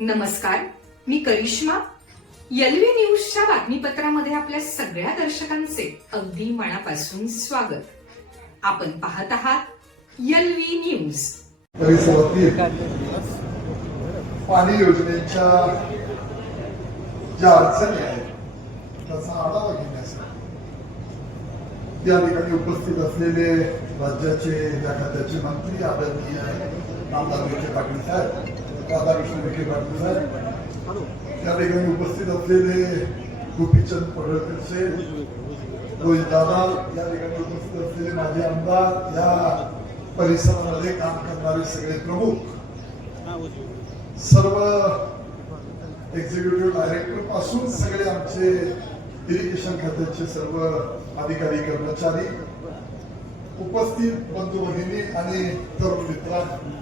नमस्कार, मी करिश्मा. एलव्ही न्यूजच्या बातमीपत्रामध्ये आपल्या सगळ्या दर्शकांचे अगदी मनापासून स्वागत. आपण पाहत आहात एलव्ही न्यूज. परिसरातील पाणी योजनेच्या ज्या अडचणी आहेत त्याचा आढावा घेण्यासाठी या ठिकाणी उपस्थित असलेले राज्याचे ज्या खात्याचे मंत्री आदरणीय आमदार विखे पाटील साहेब, राधाकृष्ण विखे पाटील साहेब, त्या ठिकाणी उपस्थित असलेले गोपीचंद पडळकर साहेब, रोहित दादा, या ठिकाणी उपस्थित असलेले माझे आमदार, या परिसरामध्ये काम करणारे सगळे प्रमुख, सर्व एक्झिक्युटिव्ह डायरेक्टर पासून सगळे आमचे इरिगेशन खात्याचे सर्व अधिकारी कर्मचारी, उपस्थित बंधू भगिनी आणि तरुण मित्रांनो,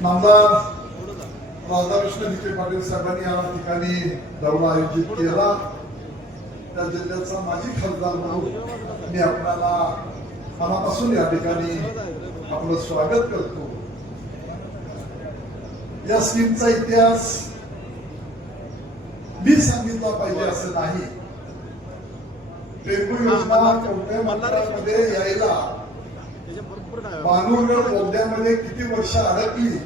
नामदार राधाकृष्ण विखे पाटील साहेबांनी या ठिकाणी दौरा आयोजित केला. त्या जिल्ह्याचा माजी खासदार म्हणून मी आपल्याला मनापासून या ठिकाणी आपलं स्वागत करतो. या स्कीमचा इतिहास मी सांगितला पाहिजे असं नाही. टेंबू योजना कोणत्या मंत्रालयामध्ये यायला मानूरगड बोगद्यामध्ये किती वर्ष अडकली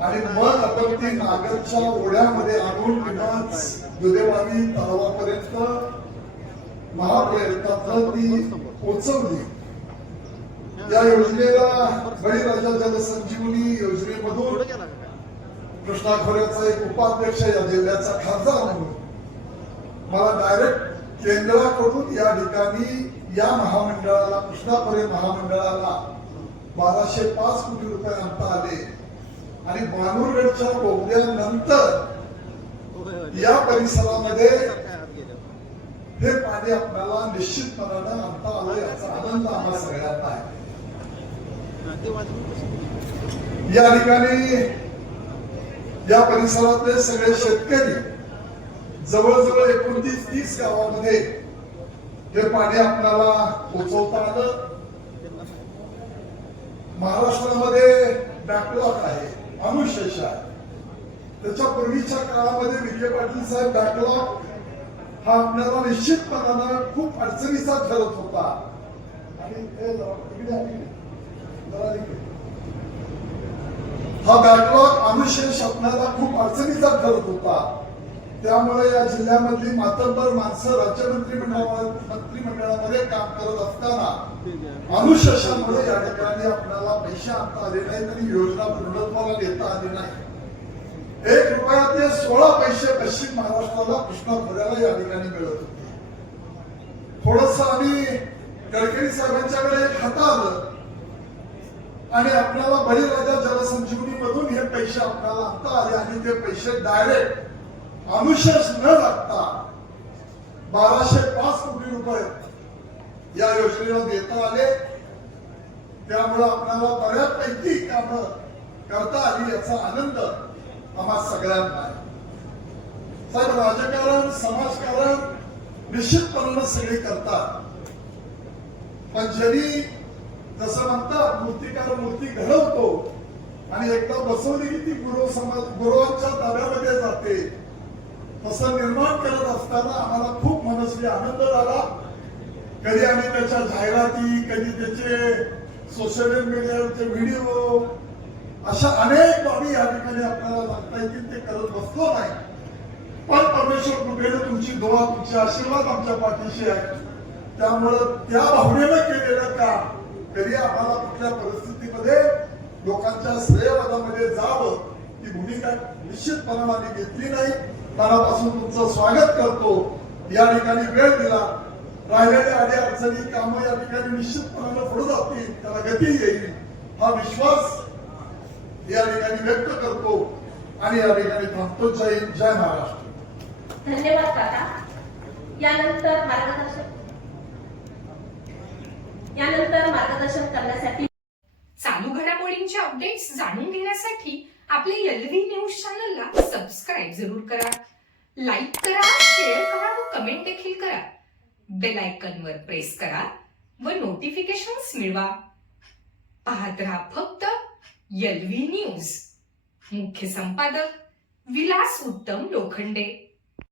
आणि मग आपण ती नागरच्या ओढ्यामध्ये आणून किंवाच दुधेवाडी तलावापर्यंत महाप्रयत्नातनं ती पोहोचवली. या योजनेला बळीराजा जलसंजीवनी योजनेमधून कृष्णा खोऱ्याचा एक उपाध्यक्ष, या जिल्ह्याचा खासदार म्हणून मला डायरेक्ट केंद्राकडून या ठिकाणी या महामंडळाला, कृष्णा खोरे महामंडळाला 1205 कोटी रुपये आणता आले आणि मानूरगडच्या बोगद्यानंतर या परिसरामध्ये हे पाणी आपल्याला निश्चितपणाने आणता आलं, याचा आनंद आम्हा सगळ्यांना आहे. या ठिकाणी या परिसरातले सगळे शेतकरी, जवळजवळ 29-30 गावामध्ये हे पाणी आपल्याला पोहोचवता आलं. महाराष्ट्रामध्ये बॅकलॉग आहे, अनुशेष आहे. त्याच्या पूर्वीच्या काळामध्ये विखे पाटील साहेब बॅकलॉग हा आपल्याला निश्चितपणानं खूप अडचणीचा ठरत होता. आणि हा बॅकलॉग अनुशेष आपल्याला खूप अडचणीचा ठरत होता. त्यामुळे या जिल्ह्यामधली मातब्बर माणसं राज्य मंत्रिमंडळामध्ये काम करत असताना अनुशेषामुळे या ठिकाणी आपल्याला पैसे आणता आले नाही, तरी योजना पूर्णत्वाला नेता आली नाही. 1 रुपया ते 16 पैसे पश्चिम महाराष्ट्राला कृष्णा खोऱ्याला या ठिकाणी मिळत होते. थोडस आम्ही गडकरी साहेबांच्याकडे एक हात आलं आणि आपल्याला बळीराजा जलसंजीवनी मधून हे पैसे आपल्याला आणता आले आणि ते पैसे डायरेक्ट अनुशेष न लागता 1205 कोटी रुपये या योजनेला देता आले. त्यामुळे आपल्याला बऱ्यापैकी कामं करता आली, याचा आनंद आम्हा सगळ्यांना आहे. साहेब, राजकारण, समाजकारण निश्चितपणे सगळे करतात, पण जरी जसं म्हणतात मूर्तिकार मूर्ती घडवतो आणि एकदा बसवली की ती गुरुवांच्या ताब्यामध्ये जाते, तसं निर्माण करत असताना आम्हाला खूप मनस्वी आनंद झाला. कधी आम्ही त्याच्या जाहिराती, कधी त्याचे सोशल मीडियावरचे व्हिडिओ, अशा अनेक बाबी या ठिकाणी आपल्याला सांगता येतील, ते करत बसलो नाही. पण परमेश्वर कृपेने तुमची दुआ, तुमचे आशीर्वाद आमच्या पाठीशी आहे. त्यामुळं त्या भावनेनं केलेलं काम कधी आम्हाला कुठल्या परिस्थितीमध्ये लोकांच्या श्रेयवादामध्ये जावं ही भूमिका निश्चितपणाने आम्ही घेतली नाही. मनापासून तुमचं स्वागत करतो. या ठिकाणी वेळ दिला, राहिलेल्या अडी अडचणी कामं या ठिकाणी निश्चितपणाने पुढे जातील, त्याला गती येईल हा विश्वास या ठिकाणी व्यक्त करतो आणि या ठिकाणी थांबतो. जय हिंद, जय महाराष्ट्र. धन्यवाद काका. यानंतर मार्गदर्शन करण्यासाठी चालू घडामोडींचे अपडेट्स जाणून घेण्यासाठी आपल्या एलव्ही न्यूज चॅनलला सबस्क्राईब जरूर करा, लाईक करा, शेअर करा व कमेंट देखील करा. बेल आयकॉनवर प्रेस करा व नोटिफिकेशन्स मिळवा. पाहत रहा फक्त LV न्यूज. मुख्य संपादक विलास उत्तम लोखंडे.